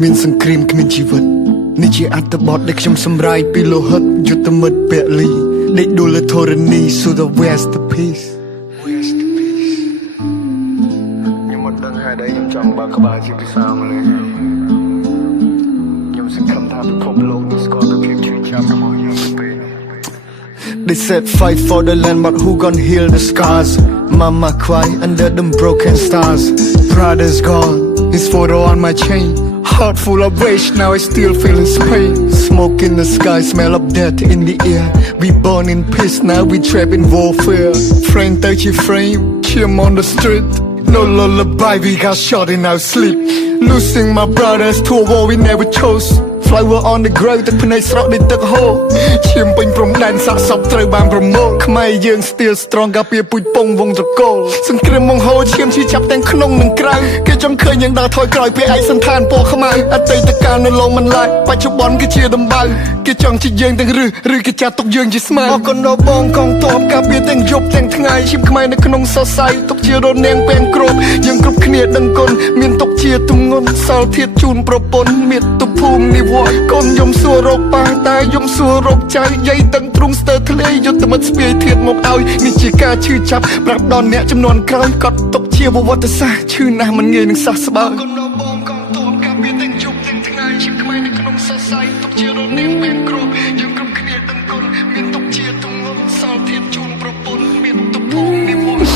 មានសង្គ្រាមគ្មានជីវិតនេះជាអត្តបទដែលខ្ញុំសម្រាយពីលោហិតយុទ្ធមិត្តពលីដេកដួលលើធរណី so the masterpiece ខ្ញុំមិនដឹងហេតុអីខ្ញុំចង់បើកក្បាលជាភាសាម៉ាឡេខ្ញុំសង្ឃឹមថាពិភពលោកនេះស្គាល់ពីភាពឈឺចាប់របស់ខ្ញុំទៅពេលThey said fight for the land, but who gon' heal the scars? Mama cry under them broken stars. Brother's gone, his photo on my chain. Heart full of rage, now I still feel his pain. Smoke in the sky, smell of death in the air. We born in peace, now we trapped in warfare. Frame 30 frame, chim on the street. No lullaby, we got shot in our sleep. Losing my brothers to a war we never chose.Flower on the ground ទឹកភ្នែកស្រក់ដូចទឹកហូរឈាមពេញព្រំដែនសាកសពត្រូវបានប្រមូលខ្មែរយើង still strong ការពារពូជពងវងត្រកូលសង្គ្រាមមង្ហូរឈាមឈឺចាប់ទាំងក្នុងនិងក្រៅគេចង់ឃើញយើងដើរថយក្រោយពីឯកសន្តានពណ៌ខ្មៅអតីតកាលនៅឡងមិនឡាយបច្ចុប្បន្នគឺជាដំបៅគេចង់ជាយើងទាំងឬគេចាត់ទុកយើងជាស្មើអរគុណដល់បងកងទ័ពការពារទាំងយប់ទាំងថ្ងៃឈាមខ្មែរនៅក្នុងសរសៃទុកជារនាងពេនគ្រប់យើងគ្រប់គ្នាដឹងគុណមានទុកជាទម្ងន់សល់ធាតជូនប្រពន្ធមាតុភូមិនិវត្តន៍កូនយំសួររកប៉ាតែយំសួររកចៅយាយដឹងទ្រង់ស្ទើរធ្លាយយុទ្ធមិត្តស្ពាយធាតមកឲ្យនេះជាការឈឺចាប់ប្រាប់ដល់អ្នកចំនួនក្រោយក៏ຕົកជាប្រវត្តិសាស្ត្រឈឺណាស់មិនងាយនឹងសះស្បើយកូនដល់បងកងទ័ពការពារទាំងយប់ទាំងថ្ងៃឈាមខ្មែរនៅក្នុងសរសៃຕົកជារនាងពេលគ្រប់យើងគ្រប់គ្នាដឹងគុណមានຕົកជាទម្ងន់សល់ធាតជូនប្រពន្ធមានទុកភូមិនិវត្តន៍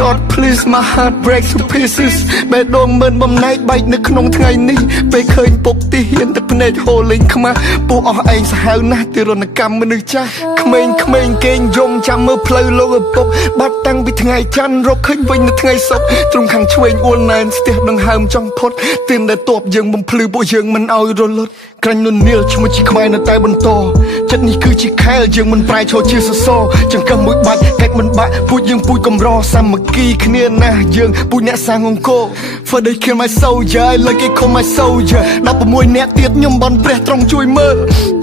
God please my heart breaks to pieces បេះដូងមិនបំណែកបែកនៅក្នុងថ្ងៃនេះពេលឃើញពុកទីហ៊ានទឹកភ្នែកហូរលេងខ្មាស់ពោះអស់ឯងសាហាវណាស់ទីរណកម្មមនុស្សចាស់ក្មេងៗគេងយំចាំមើលផ្លូវលោកឪពុកបាត់តាំងពីថ្ងៃច័ន្ទរកឃើញវិញនៅថ្ងៃសុក្រទ្រង់ខាងឆ្វេងអួលណែនស្ទះដង្ហើមចង់ផុតទានដែលតបយើងបំភ្លឺពួកយើងមិនឲ្យរលត់ក្រាញ់នុននីលឈ្មោះជាខ្មែរនៅតែបន្តចិត្តនេះគឺជាខែលយើងមិនប្រែឈរជាសសរចង្កឹះមួយបាច់កាច់មិនបាក់ពូជយើងពូជកំរសាមគ្គីគ្នាណាស់យើងពូជអ្នកសាងអង្គរ For they kill my soldier I like it call my soldier 16អ្នកទៀតខ្ញុំបន់ព្រះទ្រង់ជួយមើល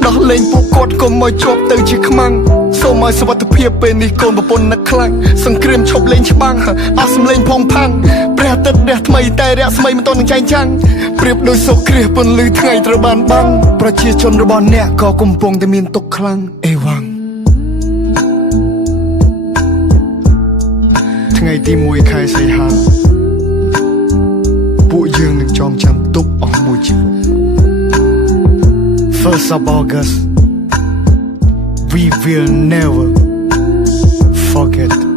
ដោះលែងពួកគាត់កុំឲ្យជាប់ទៅជាខ្មាំងសូមឲ្យសុវត្ថិភាពពេលនេះកូនប្រពន្ធនឹកខ្លាំងសង្គ្រាមឈប់លេងច្បាំងអស់សំលេងផងផាំងព្រះអាទិត្យរះថ្មីតែរះស្មីមិនទាន់នឹងចែងចាំងប្រៀបដូចសូរគ្រាសពន្លឺថ្ងៃត្រូវបានបាំងប្រជាជនរបស់អ្នកក៏កំពុងតែមានទុក្ខខ្លាំងអេវ៉ាំងថ្ងៃទី1ខែសីហាពួកយើងនឹងចងចាំទុកអស់មួយជីវិត First of August We will never forget